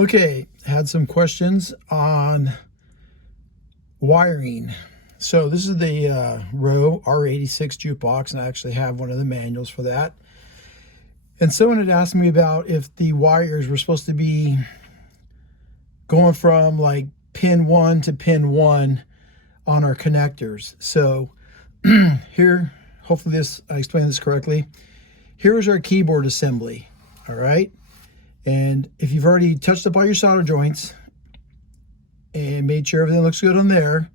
Okay, had some questions on wiring. So this is the Rowe R86 jukebox, and I actually have one of the manuals for that. And someone had asked me about if the wires were supposed to be going from like pin 1 to pin 1 on our connectors. So here, hopefully I explained this correctly. Here's our keyboard assembly, all right? And if you've already touched up all your solder joints and made sure everything looks good on there,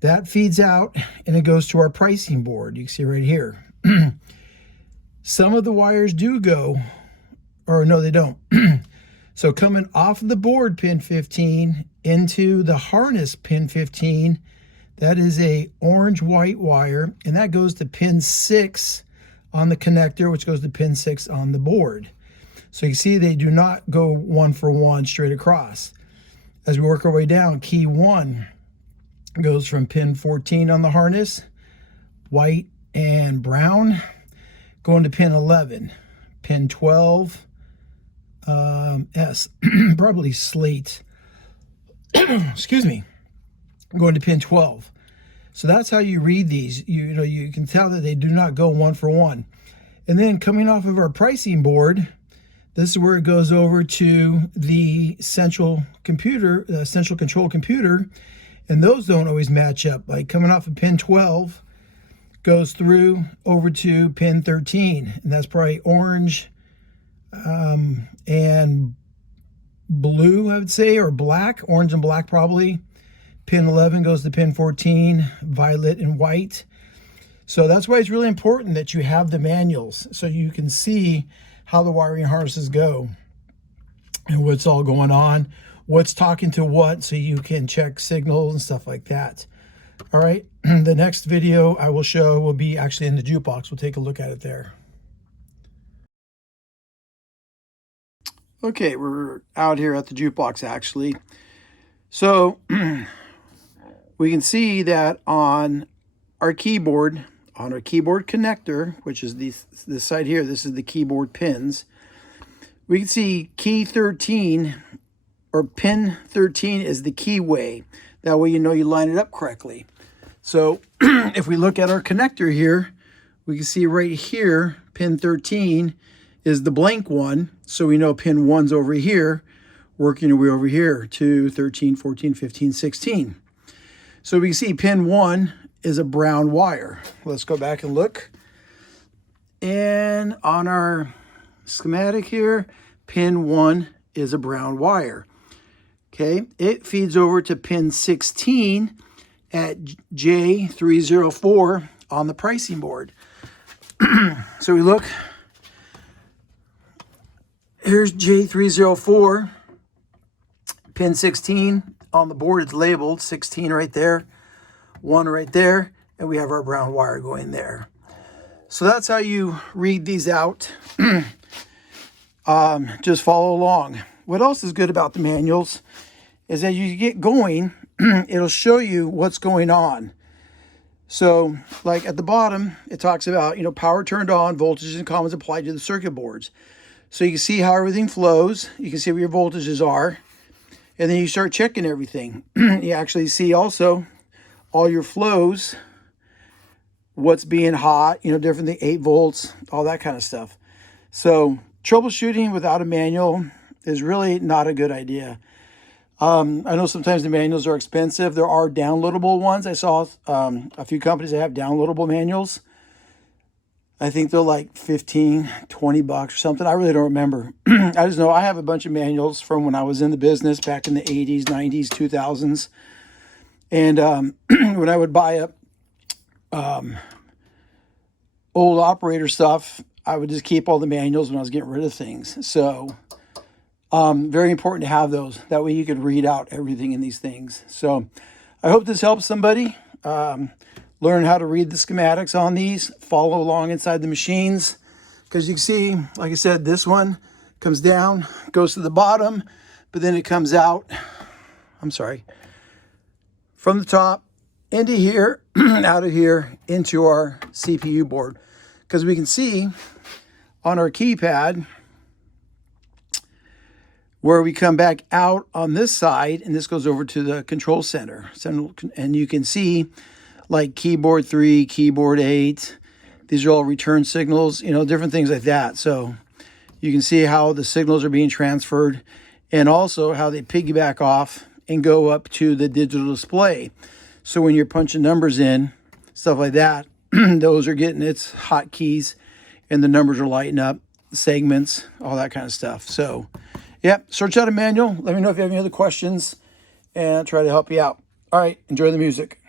that feeds out and it goes to our pricing board. You can see right here. Some of the wires do go, or no, they don't. So coming off of the board pin 15 into the harness pin 15, that is a orange-white wire, and that goes to pin 6 on the connector, which goes to pin 6 on the board. So you can see they do not go one for one straight across. As we work our way down, key 1 goes from pin 14 on the harness, white and brown, going to pin 11. Pin 12, S, probably slate, excuse me, going to pin 12. So that's how you read these. You can tell that they do not go one for one. And then coming off of our pricing board, this is where it goes over to the central computer, central control computer, and those don't always match up. Like coming off of pin 12, goes through over to pin 13, and that's probably orange and blue, I would say, or black, orange and black probably. Pin 11 goes to pin 14, violet and white. So that's why it's really important that you have the manuals so you can see how the wiring harnesses go and what's all going on, what's talking to what, so you can check signals and stuff like that. All right, the next video I will show will be actually in the jukebox. We'll take a look at it there. Okay, we're out here at the jukebox actually. So we can see that on our keyboard connector, which is this side here, this is the keyboard pins. We can see key 13 or pin 13 is the keyway. That way you know you line it up correctly. So if we look at our connector here, we can see right here, pin 13 is the blank one. So we know pin 1's over here, working our way over here to 13, 14, 15, 16. So we can see pin 1 is a brown wire. Let's go back and look. And on our schematic here, pin 1 is a brown wire. Okay, it feeds over to pin 16 at J304 on the pricing board. So we look, here's J304, pin 16 on the board, it's labeled 16 right there, 1 right there, and we have our brown wire going there. So that's how you read these out. Just follow along. What else is good about the manuals is that you get going, it'll show you what's going on. So like at the bottom, it talks about, power turned on, voltages and commons applied to the circuit boards. So you can see how everything flows. You can see where your voltages are. And then you start checking everything. You actually see also all your flows, what's being hot, different than 8 volts, all that kind of stuff. So troubleshooting without a manual is really not a good idea. I know sometimes the manuals are expensive. There are downloadable ones. I saw a few companies that have downloadable manuals. I think they're like 15, 20 bucks or something. I really don't remember. I just know I have a bunch of manuals from when I was in the business back in the 80s, 90s, 2000s. And when I would buy up old operator stuff, I would just keep all the manuals when I was getting rid of things. So very important to have those. That way you could read out everything in these things. So I hope this helps somebody learn how to read the schematics on these, follow along inside the machines. Because you can see, like I said, this one comes down, goes to the bottom, but then it comes out, from the top into here, out of here, into our CPU board. Because we can see on our keypad, where we come back out on this side, and this goes over to the control center. And you can see like keyboard 3, keyboard 8. These are all return signals, you know, different things like that. So you can see how the signals are being transferred and also how they piggyback off and go up to the digital display. So when you're punching numbers in, stuff like that, those are getting its hotkeys and the numbers are lighting up, segments, all that kind of stuff. So, yeah, search out a manual. Let me know if you have any other questions and I'll try to help you out. All right, enjoy the music.